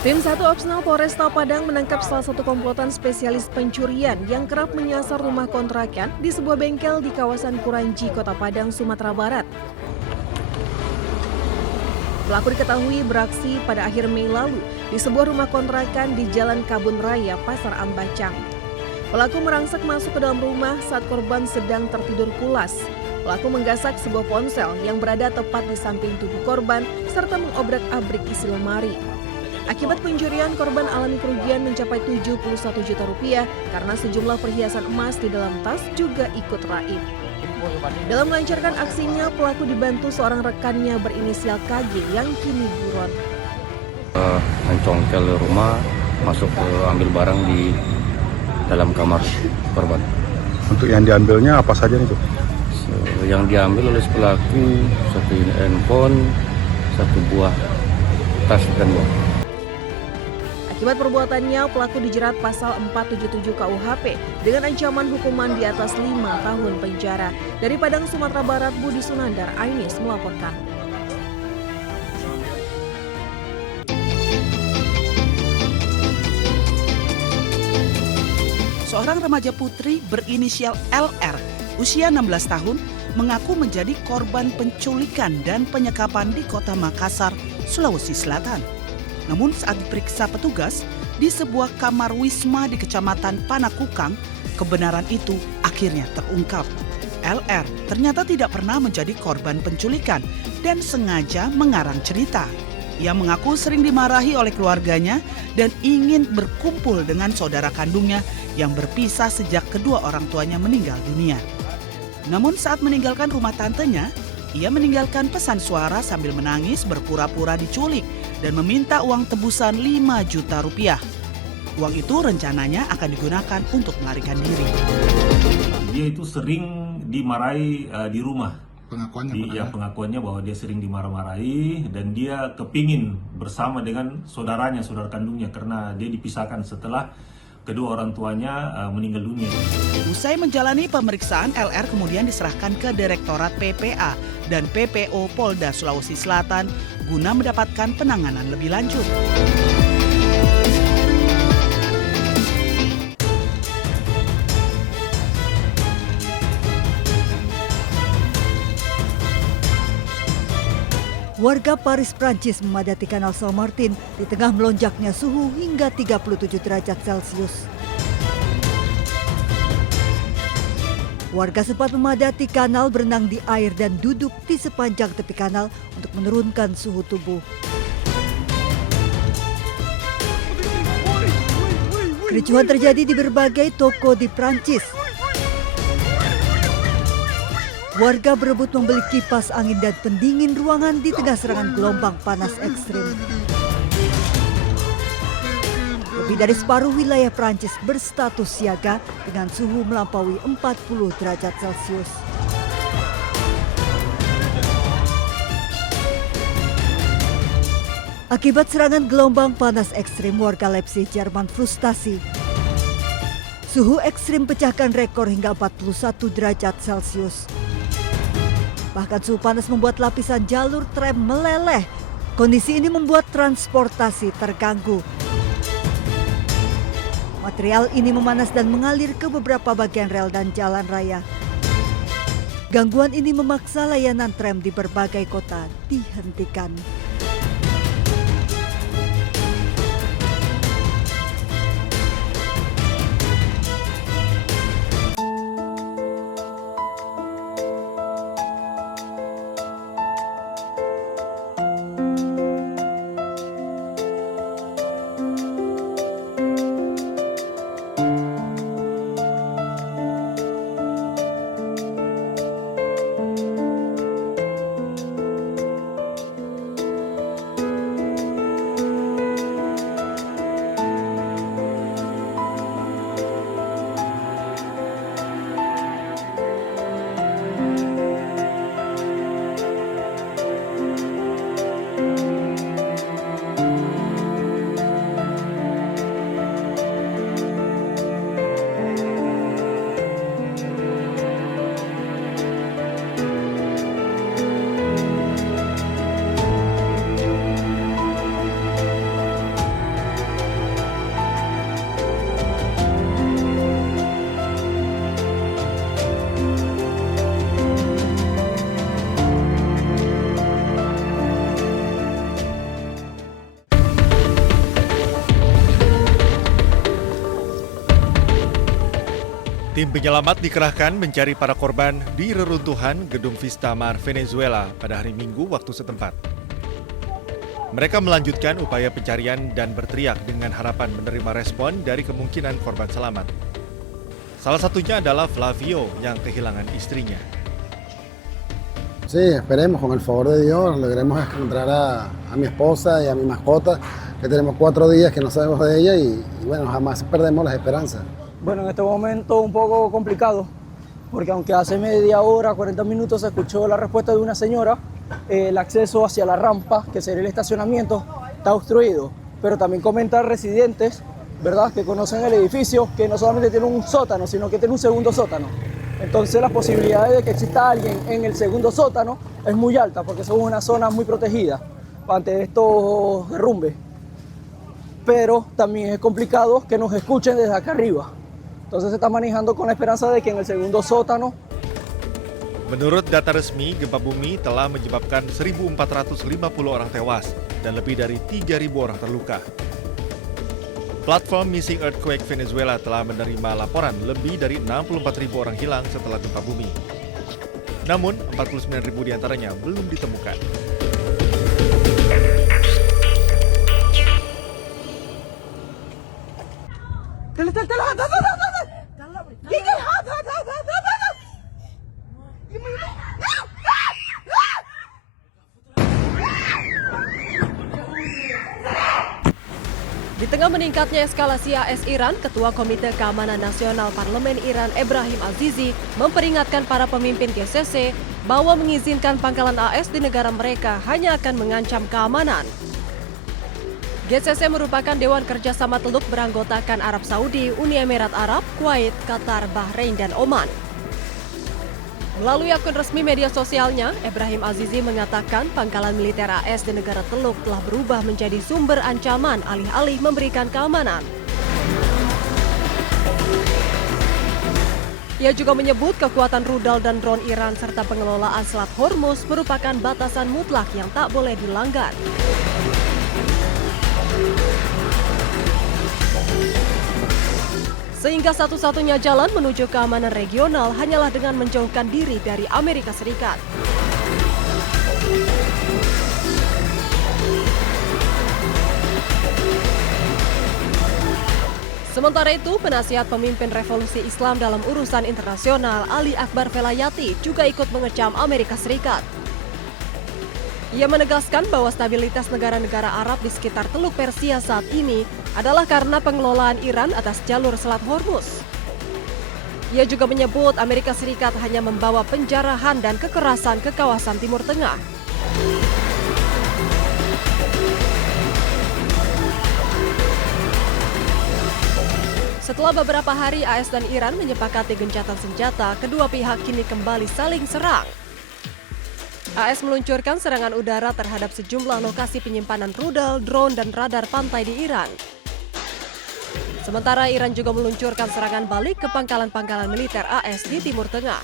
Tim 1 Opsnal Polresta Padang menangkap salah satu komplotan spesialis pencurian yang kerap menyasar rumah kontrakan di sebuah bengkel di kawasan Kuranji, Kota Padang, Sumatera Barat. Pelaku diketahui beraksi pada akhir Mei lalu di sebuah rumah kontrakan di Jalan Kabun Raya, Pasar Ambacang. Pelaku merangsek masuk ke dalam rumah saat korban sedang tertidur pulas. Pelaku menggasak sebuah ponsel yang berada tepat di samping tubuh korban serta mengobrak-abrik isi lemari. Akibat pencurian, korban alami kerugian mencapai 71 juta rupiah karena sejumlah perhiasan emas di dalam tas juga ikut raib. Dalam melancarkan aksinya, pelaku dibantu seorang rekannya berinisial KG yang kini buron. Mencongkel rumah, masuk ke ambil barang di dalam kamar korban. Untuk yang diambilnya apa saja nih, Bu? Yang diambil oleh pelaku satu handphone, satu buah tas dan uang. Akibat perbuatannya, pelaku dijerat pasal 477 KUHP dengan ancaman hukuman di atas 5 tahun penjara. Dari Padang, Sumatera Barat, Budi Sunandar, Ainis melaporkan. Seorang remaja putri berinisial LR, usia 16 tahun, mengaku menjadi korban penculikan dan penyekapan di Kota Makassar, Sulawesi Selatan. Namun saat diperiksa petugas di sebuah kamar wisma di Kecamatan Panakukang, kebenaran itu akhirnya terungkap. LR ternyata tidak pernah menjadi korban penculikan dan sengaja mengarang cerita. Ia mengaku sering dimarahi oleh keluarganya dan ingin berkumpul dengan saudara kandungnya yang berpisah sejak kedua orang tuanya meninggal dunia. Namun saat meninggalkan rumah tantenya, ia meninggalkan pesan suara sambil menangis berpura-pura diculik dan meminta uang tebusan 5 juta rupiah. Uang itu rencananya akan digunakan untuk melarikan diri. Dia itu sering dimarahi di rumah. Pengakuannya Bahwa dia sering dimarah-marahi dan dia kepingin bersama dengan saudara kandungnya karena dia dipisahkan setelah kedua orang tuanya meninggal dunia. Usai menjalani pemeriksaan, LR kemudian diserahkan ke Direktorat PPA dan PPO Polda Sulawesi Selatan guna mendapatkan penanganan lebih lanjut. Warga Paris, Prancis memadati Kanal Saint Martin di tengah melonjaknya suhu hingga 37 derajat Celcius. Warga sempat memadati kanal, berenang di air dan duduk di sepanjang tepi kanal untuk menurunkan suhu tubuh. Kericuhan terjadi di berbagai toko di Prancis. Warga berebut membeli kipas angin dan pendingin ruangan di tengah serangan gelombang panas ekstrim. Lebih dari separuh wilayah Prancis berstatus siaga dengan suhu melampaui 40 derajat Celcius. Akibat serangan gelombang panas ekstrim, warga Leipzig, Jerman frustasi. Suhu ekstrim pecahkan rekor hingga 41 derajat Celcius. Bahkan suhu panas membuat lapisan jalur tram meleleh. Kondisi ini membuat transportasi terganggu. Material ini memanas dan mengalir ke beberapa bagian rel dan jalan raya. Gangguan ini memaksa layanan tram di berbagai kota dihentikan. Tim penyelamat dikerahkan mencari para korban di reruntuhan Gedung Vista Mar Venezuela pada hari Minggu waktu setempat. Mereka melanjutkan upaya pencarian dan berteriak dengan harapan menerima respon dari kemungkinan korban selamat. Salah satunya adalah Flavio yang kehilangan istrinya. Sí, esperemos con el favor de Dios logremos encontrar a mi esposa y a mi mascota, que tenemos 4 días que no sabemos de ella y bueno, jamás perdemos las esperanzas. Bueno, en este momento un poco complicado, porque aunque hace media hora, 40 minutos se escuchó la respuesta de una señora, el acceso hacia la rampa, que sería el estacionamiento, está obstruido. Pero también comentan residentes, ¿verdad?, que conocen el edificio, que no solamente tiene un sótano, sino que tiene un segundo sótano. Entonces las posibilidades de que exista alguien en el segundo sótano es muy alta, porque somos una zona muy protegida ante estos derrumbes. Pero también es complicado que nos escuchen desde acá arriba. Entonces se está manejando con la esperanza de que en el segundo sótano. Menurut data resmi, gempa bumi telah menyebabkan 1.450 orang tewas dan lebih dari 3.000 orang terluka. Platform Missing Earthquake Venezuela telah menerima laporan lebih dari 64.000 orang hilang setelah gempa bumi. Namun, 49.000 diantaranya belum ditemukan. Di tengah meningkatnya eskalasi AS Iran, Ketua Komite Keamanan Nasional Parlemen Iran Ebrahim Azizi memperingatkan para pemimpin GCC bahwa mengizinkan pangkalan AS di negara mereka hanya akan mengancam keamanan. GCC merupakan Dewan Kerjasama Teluk beranggotakan Arab Saudi, Uni Emirat Arab, Kuwait, Qatar, Bahrain, dan Oman. Melalui akun resmi media sosialnya, Ebrahim Azizi mengatakan pangkalan militer AS di negara Teluk telah berubah menjadi sumber ancaman alih-alih memberikan keamanan. Ia juga menyebut kekuatan rudal dan drone Iran serta pengelolaan Selat Hormuz merupakan batasan mutlak yang tak boleh dilanggar. Sehingga satu-satunya jalan menuju keamanan regional hanyalah dengan menjauhkan diri dari Amerika Serikat. Sementara itu, penasihat pemimpin revolusi Islam dalam urusan internasional Ali Akbar Velayati juga ikut mengecam Amerika Serikat. Ia menegaskan bahwa stabilitas negara-negara Arab di sekitar Teluk Persia saat ini adalah karena pengelolaan Iran atas jalur Selat Hormuz. Ia juga menyebut Amerika Serikat hanya membawa penjarahan dan kekerasan ke kawasan Timur Tengah. Setelah beberapa hari AS dan Iran menyepakati gencatan senjata, kedua pihak kini kembali saling serang. AS meluncurkan serangan udara terhadap sejumlah lokasi penyimpanan rudal, drone, dan radar pantai di Iran. Sementara Iran juga meluncurkan serangan balik ke pangkalan-pangkalan militer AS di Timur Tengah.